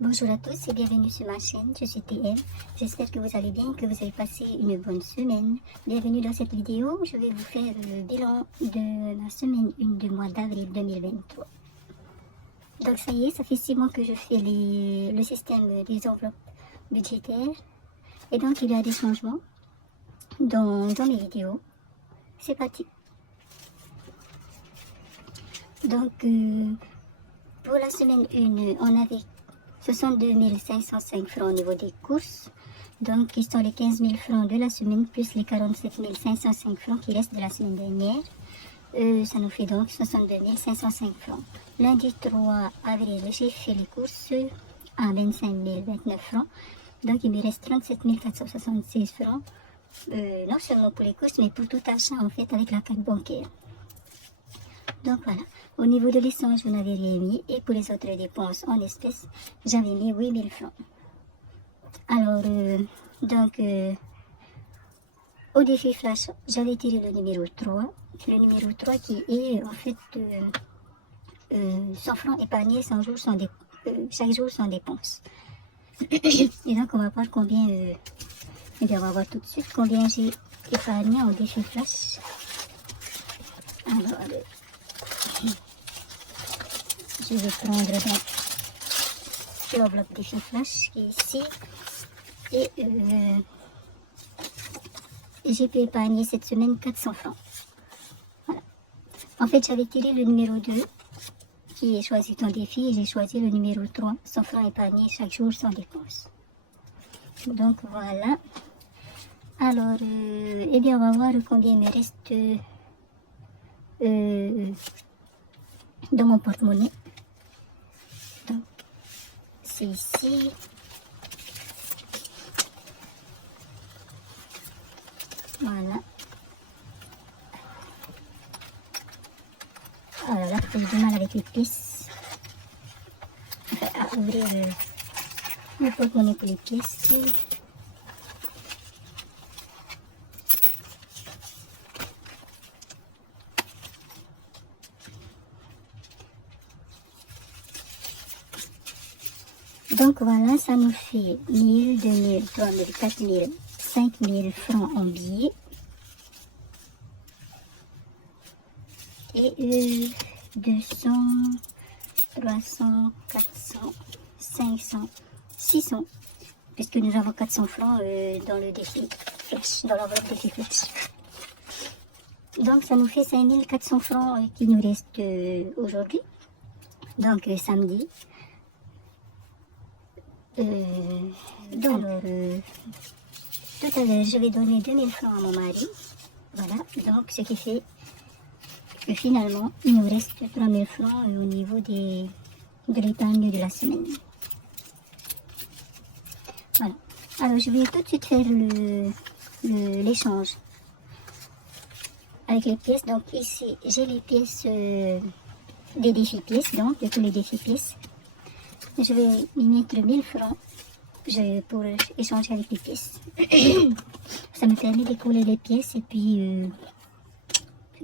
Bonjour à tous et bienvenue sur ma chaîne, je suis TL. J'espère que vous allez bien et que vous avez passé une bonne semaine. Bienvenue dans cette vidéo, je vais vous faire le bilan de la semaine 1 du mois d'avril 2023. Donc ça y est, ça fait 6 mois que je fais le système des enveloppes budgétaires. Et donc il y a des changements dans mes vidéos. C'est parti. Donc pour la semaine 1, on avait 62 505 francs au niveau des courses. Donc, qui sont les 15 000 francs de la semaine, plus les 47 505 francs qui restent de la semaine dernière. Ça nous fait donc 62 505 francs. Lundi 3 avril, j'ai fait les courses à 25 029 francs. Donc, il me reste 37 476 francs. Non seulement pour les courses, mais pour tout achat, en fait, avec la carte bancaire. Donc voilà, au niveau de l'essence, je n'avais rien mis. Et pour les autres dépenses en espèces, j'avais mis 8 000 francs. Alors, au défi flash, j'avais tiré le numéro 3. Le numéro 3 qui est en fait 100 francs épargnés chaque jour sans dépense. Et donc, on va voir combien, on va voir tout de suite combien j'ai épargné au défi flash. Alors, je vais prendre l'enveloppe défi flash qui est ici. Et j'ai pu épargner cette semaine 400 francs. Voilà. En fait, j'avais tiré le numéro 2 qui est choisi ton défi et j'ai choisi le numéro 3, 100 francs épargnés chaque jour sans dépense. Donc voilà. Alors, eh bien, on va voir combien il me reste dans mon porte-monnaie. Donc, c'est ici. Voilà. Alors là, j'ai du mal avec les pièces. Enfin, à ouvrir le porte-monnaie pour les pièces. Donc voilà, ça nous fait 1000, 2000, 3000, 4000, 5000 francs en billets. Et 200, 300, 400, 500, 600. Puisque nous avons 400 francs dans le défi flash, dans l'enveloppe défi flash. Donc ça nous fait 5400 francs qui nous restent aujourd'hui. Donc samedi. Donc, tout à l'heure, je vais donner 2000 francs à mon mari. Voilà, donc ce qui fait que finalement, il nous reste 3000 francs au niveau de l'épargne de la semaine. Voilà. Alors, je vais tout de suite faire l'échange avec les pièces. Donc ici, j'ai les pièces des défis pièces, donc de tous les défis pièces. Je vais y mettre 1000 francs pour échanger avec les pièces. Ça me permet d'écouler les pièces et puis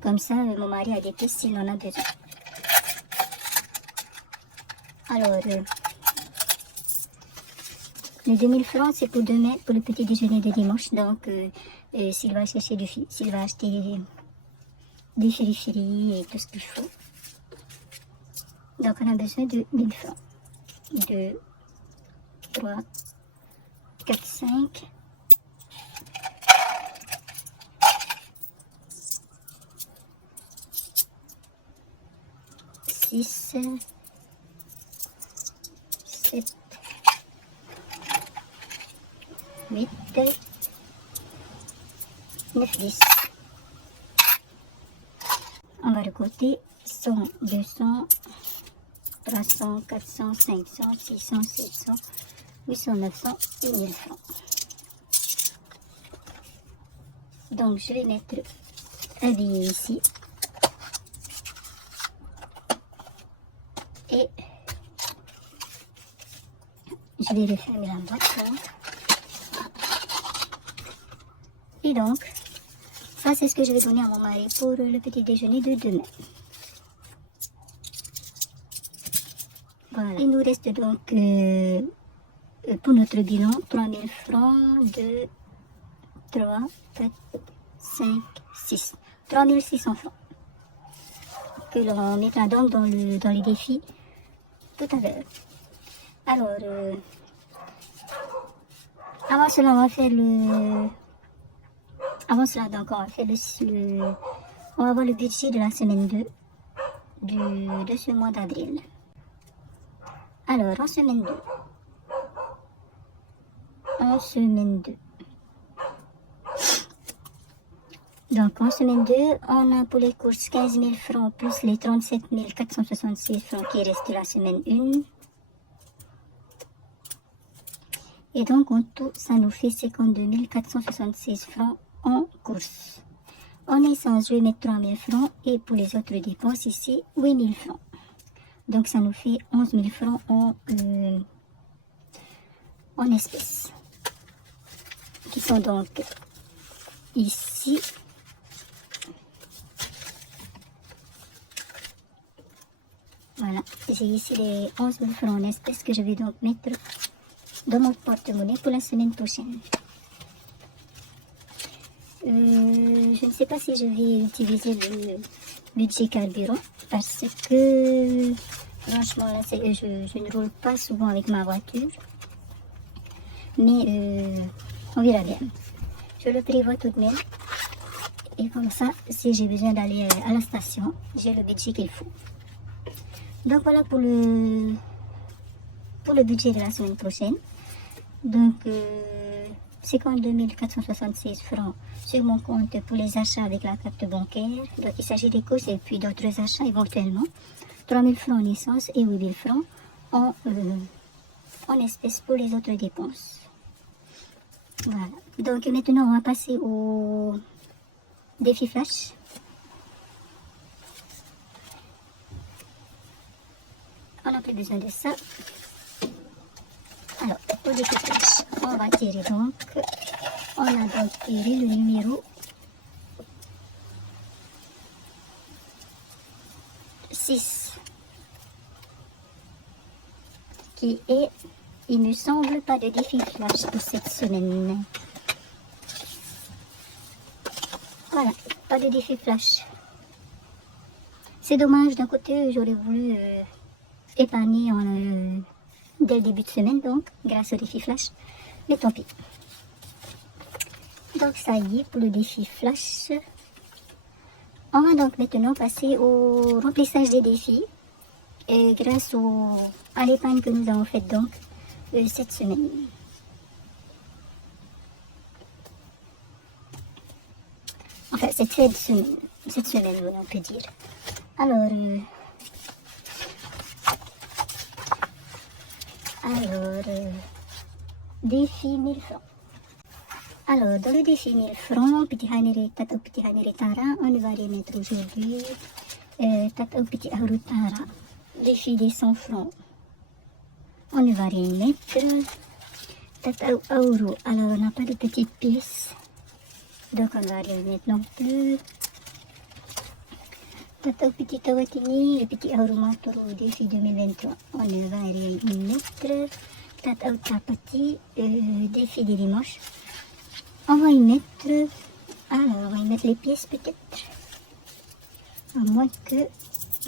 comme ça, mon mari a des pièces s'il en a besoin. Alors, les 2000 francs, c'est pour demain, pour le petit déjeuner de dimanche. Donc, s'il va acheter des fili et tout ce qu'il faut. Donc, on a besoin de 1000 francs. 2, 3, 4, 5. 6, 7, 8, 9, 10. On va recompter 100, 200, 300, 400, 500, 600, 700, 800, 900 et 1000 francs. Donc je vais mettre un billet ici. Et je vais refermer la boîte. Et donc, ça c'est ce que je vais donner à mon mari pour le petit déjeuner de demain. Voilà. Il nous reste donc pour notre bilan 3000 francs, 2, 3, 4, 5, 6. 3600 francs. Que l'on mettra donc dans les défis tout à l'heure. Alors, avant cela, on va faire Avant cela, donc, on va faire on va voir le budget de la semaine 2 de ce mois d'avril. Alors, en semaine 2. Donc, en semaine 2, on a pour les courses 15 000 francs plus les 37 466 francs qui restent de la semaine 1. Et donc, en tout, ça nous fait 52 466 francs en course. En essence, je vais mettre 3 000 francs et pour les autres dépenses ici, 8 000 francs. Donc, ça nous fait 11 000 francs en espèces. Qui sont donc ici. Voilà, j'ai ici les 11 000 francs en espèces que je vais donc mettre dans mon porte-monnaie pour la semaine prochaine. Je ne sais pas si je vais utiliser le budget carburant parce que franchement là, je ne roule pas souvent avec ma voiture. Mais on verra bien. Je le prévois tout de même. Et comme ça, si j'ai besoin d'aller à la station, j'ai le budget qu'il faut. Donc voilà pour le budget de la semaine prochaine. Donc 52 466 francs sur mon compte pour les achats avec la carte bancaire. Donc il s'agit des courses et puis d'autres achats éventuellement. 3 000 francs en essence et 8 000 francs en espèces pour les autres dépenses. Voilà. Donc maintenant on va passer au défi flash. On n'a plus besoin de ça. Alors, au défi flash, on va tirer donc. On a donc tiré le numéro 6. Qui est, il me semble, pas de défi flash pour cette semaine. Voilà, pas de défi flash. C'est dommage, d'un côté, j'aurais voulu épargner dès le début de semaine, donc, grâce au défi flash. Mais tant pis. Donc, ça y est, pour le défi flash. On va donc maintenant passer au remplissage des défis. Et grâce à l'épargne que nous avons faite donc cette semaine. Enfin, cette semaine, on peut dire. Alors, défi 1000 francs. Alors, dans le défi 1000 francs, petit hanere, tata petit hanere tara, on va les mettre aujourd'hui. Tata petit ahuru tara. Défi des 100 francs. On va les mettre. Tata euro. Alors, on n'a pas de petites pièces. Donc, on va les mettre non plus. Tata petit tawatini, le petit euro matoro défi 2023. On va les mettre. Tata tapati, défi des dimanches. On va y mettre. Alors, on va y mettre les pièces peut-être. À moins que.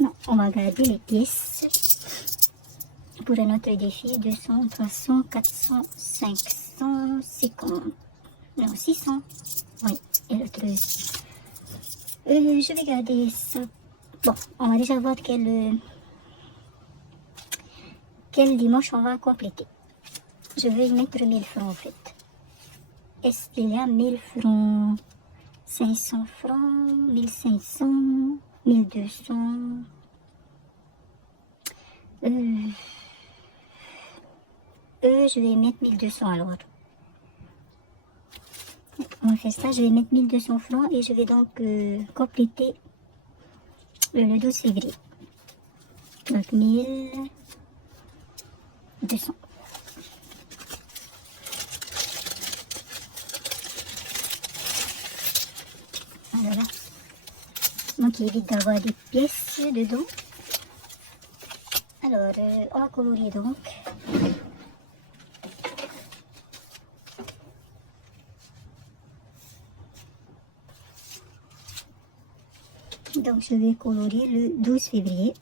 Non, on va garder les pièces pour un autre défi. 200, 300, 400, 500, 50. Non, 600. Oui, et l'autre. Je vais garder ça. Bon, on va déjà voir quel dimanche on va compléter. Je vais y mettre 1000 francs en fait. Est-ce qu'il y a 1000 francs, 500 francs, 1500, 1200? Je vais mettre 1200 alors. On va faire ça, je vais mettre 1200 francs et je vais donc compléter le 12 février. Donc 1200. Voilà. Donc il évite d'avoir des pièces dedans. Alors, on va colorier donc. Donc, je vais colorier le 12 février.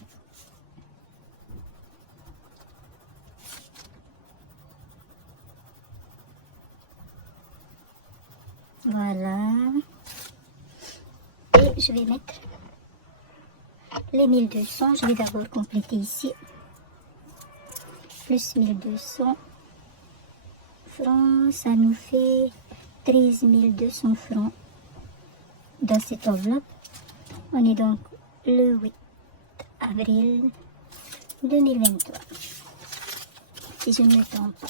Voilà. Et je vais mettre les 1200. Je vais d'abord compléter ici. Plus 1200 francs, ça nous fait 13 200 francs dans cette enveloppe. On est donc le 8 avril 2023. Si je ne me trompe pas.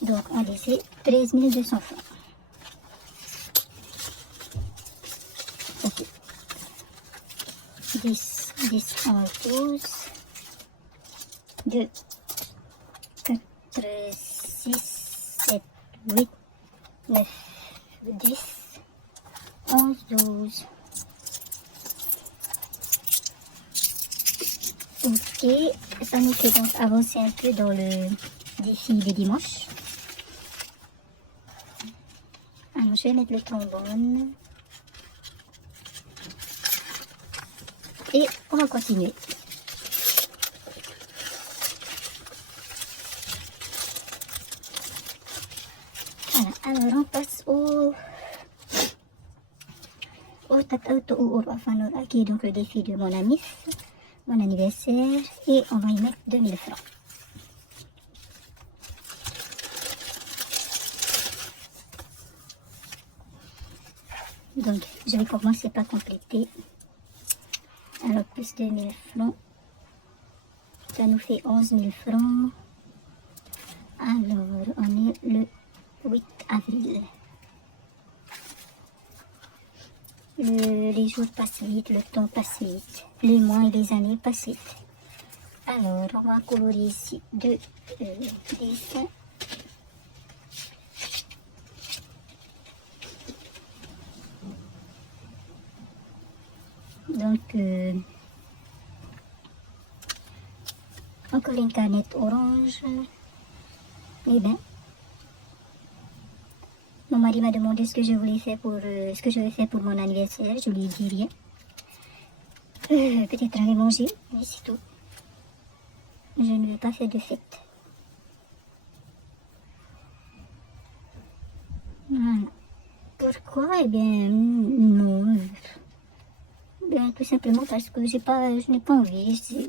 Donc, on disait 13 200 francs. Ok. 10, 11, 12, 2, 4, 6, 7, 8, 9, 10, 11, 12. Ok, ça nous fait donc avancer un peu dans le défi des dimanches. Alors, je vais mettre le trombone. Et on va continuer. Voilà, alors on passe au Tatauto ou au Fanora, qui est donc le défi de mon ami, mon anniversaire, et on va y mettre 2000 francs. Donc, je vais commencer par compléter. Alors, plus 2000 francs, ça nous fait 11 000 francs. Alors, on est le 8 avril. Les jours passent vite, le temps passe vite, les mois et les années passent vite. Alors, on va colorier ici 2 dessins. Donc, encore une canette orange. Eh bien, mon mari m'a demandé ce que je voulais faire pour ce que je vais faire pour mon anniversaire. Je lui ai dit rien. Peut-être aller manger, mais c'est tout. Je ne vais pas faire de fête. Voilà. Pourquoi? Eh bien, non. Bien, tout simplement parce que je n'ai pas envie. De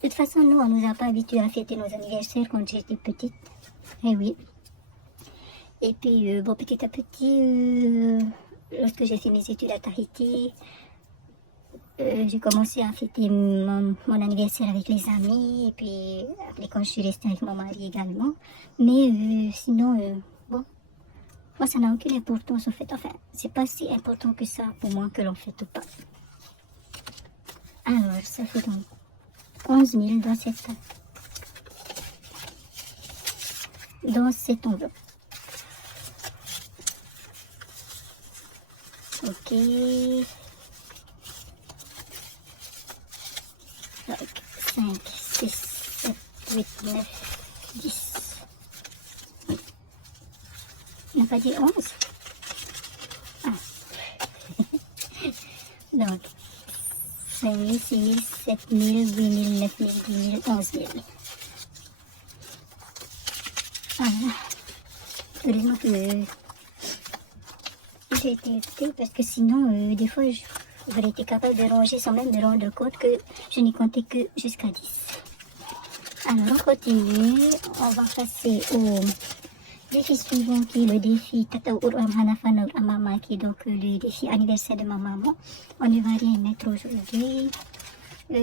toute façon, nous, on nous a pas habitués à fêter nos anniversaires quand j'étais petite. Eh oui. Et puis, bon, petit à petit, lorsque j'ai fait mes études à Tahiti, j'ai commencé à fêter mon anniversaire avec les amis. Et puis, après, quand je suis restée avec mon mari également. Mais sinon, bon, moi, ça n'a aucune importance en fait. Enfin, c'est pas si important que ça pour moi que l'on fête ou pas. Alors, ça fait donc 11 000 dans cette enveloppe. Ok. Donc, 5, 6, 7, 8, 9, 10. On n'a pas dit 11? Ah. Donc, 5 000, 6 000, 7 000, 8 000, 9 000, 10 000, 11 000. Voilà. Heureusement que j'ai été écoutée parce que sinon, des fois, j'aurais été capable de ranger sans même me rendre compte que je n'y comptais que jusqu'à 10. Alors, on continue. On va passer au défi suivant qui est le défi Tatau Uram Hanafana Amama, qui est donc le défi anniversaire de ma maman. On ne va rien mettre aujourd'hui.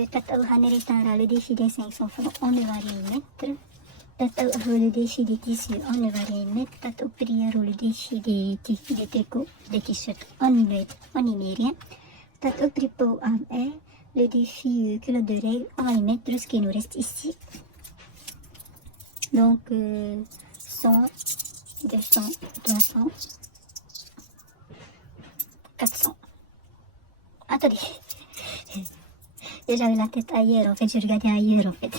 Tatau Haneretara, le défi des 500 francs, on ne va rien mettre. Tatau le défi des tissus, on ne va rien mettre. Tatau Priaro, le défi des tricots, des t-shirts, on n'y met rien. Tatau Pripo Am, le défi culotte de règle, on va y mettre ce qui nous reste ici. Donc, 100, 200, 300, 400. Attendez. J'avais la tête ailleurs, en fait, je regardais ailleurs, en fait.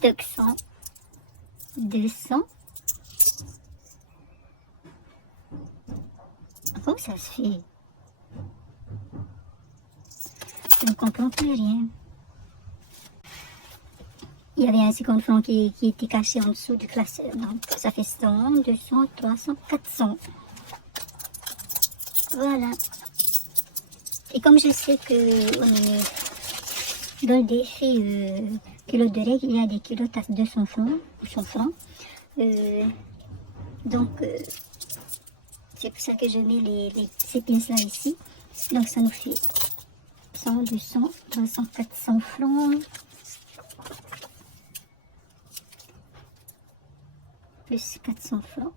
Donc 100, 200. Comment ça se fait? Je ne comprends plus rien. Il y avait un 50 francs qui était caché en dessous du classeur. Donc ça fait 100, 200, 300, 400. Voilà. Et comme je sais que dans le défi culotte de règle, il y a des culottes à 200 francs ou 100 francs. Donc c'est pour ça que je mets ces pièces-là ici. Donc ça nous fait 100, 200, 300, 400 francs. Plus 400 francs.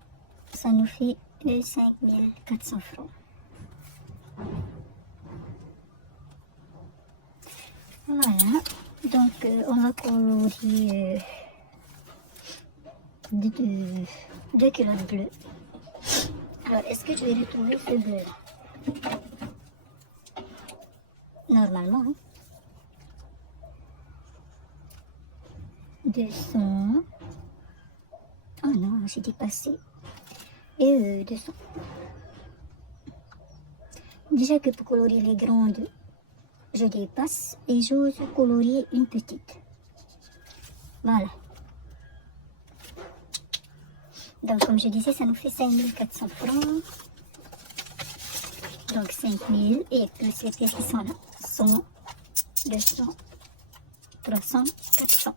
Ça nous fait 5400 francs. Voilà. Donc on va colorer 2 culottes bleues. Alors, est-ce que je vais retrouver ce bleu-là? Normalement, hein. 200. Oh non, j'ai dépassé. Et 200. Déjà que pour colorer les grandes, je dépasse et j'ose colorer une petite. Voilà. Donc, comme je disais, ça nous fait 5400 francs. Donc, 5000 et plus les pièces qui sont là. 100, 200, 300, 400.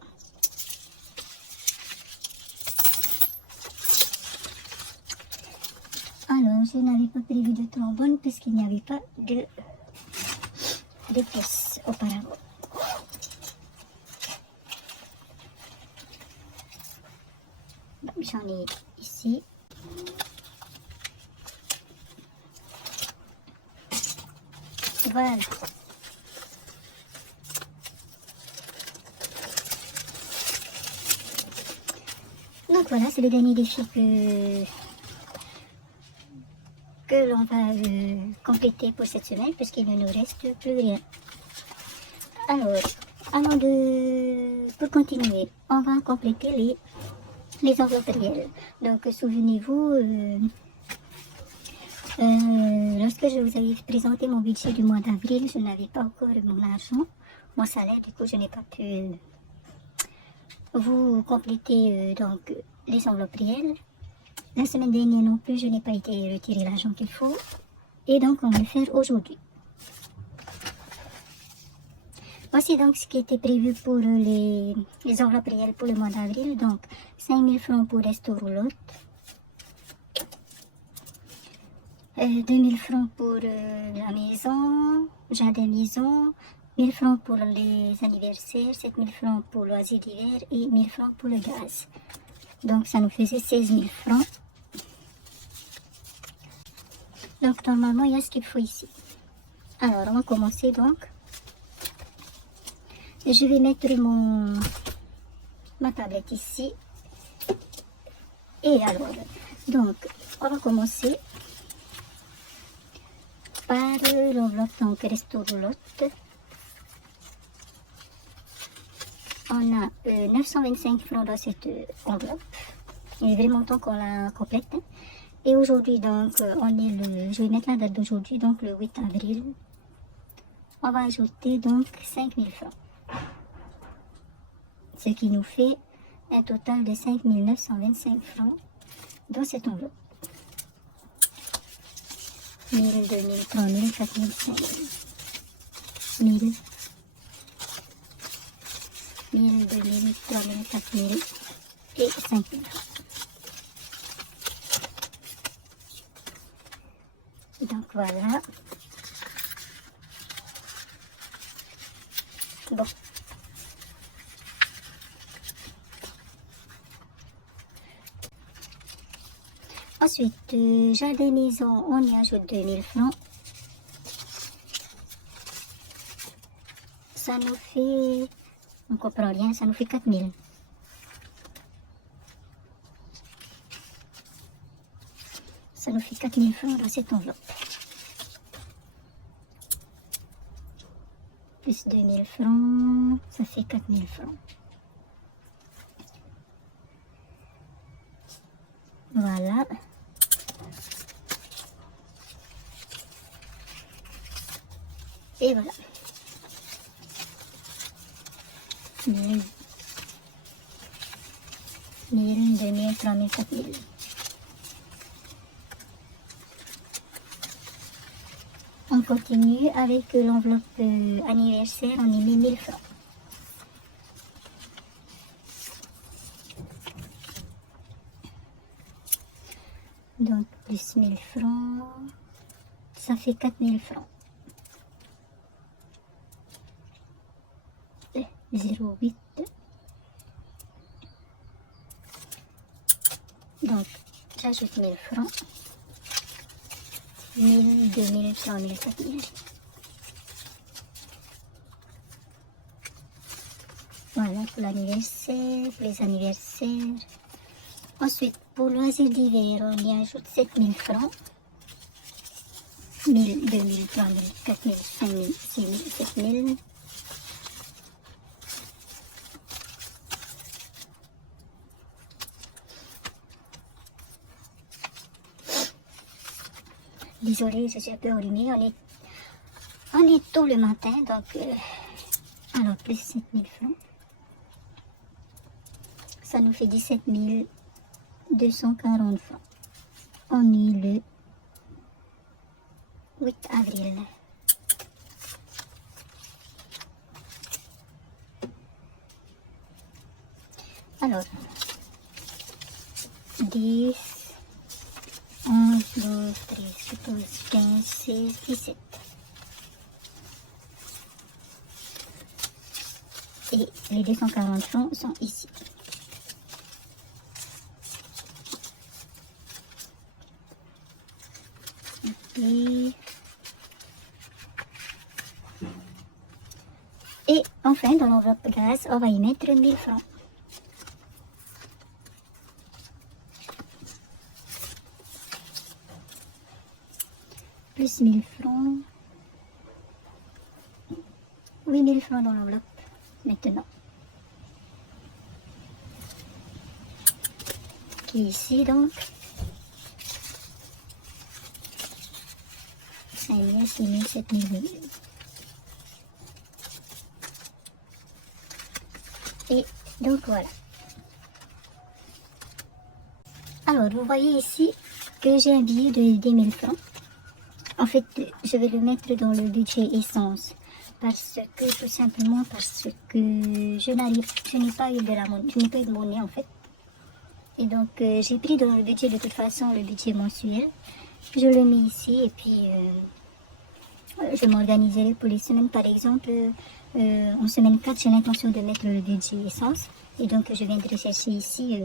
Alors, je n'avais pas prévu de trombone puisqu'il n'y avait pas de pièces auparavant. J'en ai ici. Voilà. Donc voilà, c'est le dernier défi que l'on va compléter pour cette semaine puisqu'il ne nous reste plus rien. Alors, pour continuer, on va compléter les enveloppes réelles. Donc souvenez-vous, lorsque je vous avais présenté mon budget du mois d'avril, je n'avais pas encore mon argent, mon salaire, du coup je n'ai pas pu vous compléter donc les enveloppes réelles. La semaine dernière non plus, je n'ai pas été retirer l'argent qu'il faut. Et donc, on va le faire aujourd'hui. Voici donc ce qui était prévu pour les enveloppes réelles pour le mois d'avril. Donc, 5000 francs pour resto roulotte. 2000 francs pour la maison, jardin maison. 1000 francs pour les anniversaires. 7000 francs pour loisirs d'hiver. Et 1000 francs pour le gaz. Donc, ça nous faisait 16 000 francs. Donc, normalement, il y a ce qu'il faut ici. Alors, on va commencer donc. Je vais mettre ma tablette ici. Et alors, donc, on va commencer par l'enveloppe, donc, resto roulotte. On a 925 francs dans cette enveloppe. Il est vraiment temps qu'on la complète. Hein. Et aujourd'hui, donc, je vais mettre la date d'aujourd'hui, donc le 8 avril. On va ajouter donc 5000 francs. Ce qui nous fait un total de 5925 francs dans cette enveloppe. 1000, 2000, 3000, 4000, 5000. 1000, 2000, 3000, 4000 et 5000 francs. Donc voilà. Bon. Ensuite, jardin maison, on y ajoute 2000 francs. Ça nous fait, on comprend rien, ça nous fait 4000. Ça nous fait 4000 francs dans cette enveloppe. plus 2000 francs, ça fait 4000 francs. Voilà. Et voilà. 1000, 2000, 3000, 4000. On continue avec l'enveloppe anniversaire, on y met 1000 francs. Donc plus 1000 francs, ça fait 4000 francs. 0,8. Donc j'ajoute 1000 francs. 1000, 2000, 3000, 4000. Voilà pour l'anniversaire, pour les anniversaires. Ensuite, pour loisirs d'hiver, on y ajoute 7000 francs. 1000, 2000, 3000, 4000, 5000, 6000, 7000. Désolée, je suis un peu enrhumée. On est tôt le matin, donc alors plus 7000 francs. Ça nous fait 17 240 francs. On est le 8 avril. Alors, 10, 11, 12, 13, 14, 15, 16, 17. Et les 240 francs sont ici. Et enfin, dans l'enveloppe gaz, on va y mettre 1000 francs. Plus 1000 francs. 8000 francs dans l'enveloppe maintenant. Qui est ici donc. 5000, 6000, 7000, 8000. Et donc voilà. Alors vous voyez ici que j'ai un billet de 10 000 francs. En fait, je vais le mettre dans le budget essence. Parce que, tout simplement parce que je n'ai pas eu de monnaie en fait. Et donc j'ai pris dans le budget de toute façon le budget mensuel. Je le mets ici et puis je m'organiserai pour les semaines. Par exemple, en semaine 4, j'ai l'intention de mettre le budget essence. Et donc je viendrai chercher ici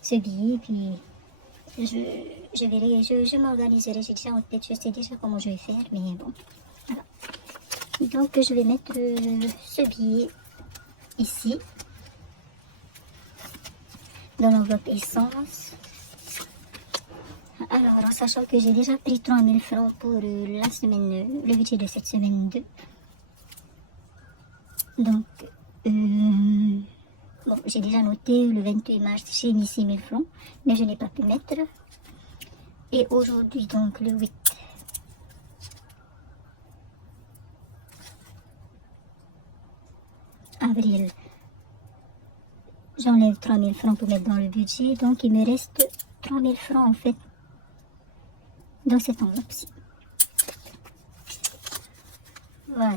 ce billet. Puis je verrai, je m'organiserai. J'ai déjà en tête, je sais déjà comment je vais faire. Mais bon, voilà. Donc je vais mettre ce billet ici. Dans l'enveloppe essence. Alors, en sachant que j'ai déjà pris 3000 francs pour la semaine, le budget de cette semaine 2. Donc, bon, j'ai déjà noté le 28 mars, j'ai mis 6000 francs, mais je n'ai pas pu mettre. Et aujourd'hui, donc le 8 avril, j'enlève 3000 francs pour mettre dans le budget. Donc, il me reste 3000 francs en fait dans cette enveloppe-ci. Voilà.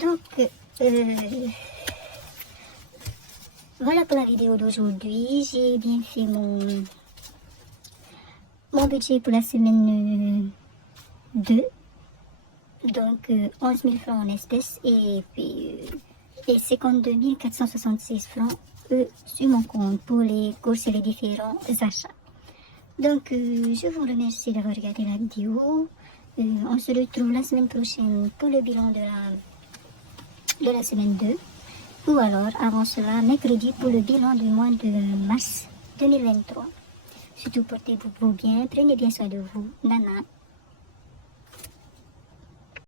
Donc, voilà pour la vidéo d'aujourd'hui. J'ai bien fait mon budget pour la semaine 2. Donc, 11 000 francs en espèces et puis 52 476 francs sur mon compte pour les courses et les différents achats. Donc, je vous remercie d'avoir regardé la vidéo. On se retrouve la semaine prochaine pour le bilan de la semaine 2. Ou alors, avant cela, mercredi pour le bilan du mois de mars 2023. Surtout portez-vous bien, prenez bien soin de vous. Nana.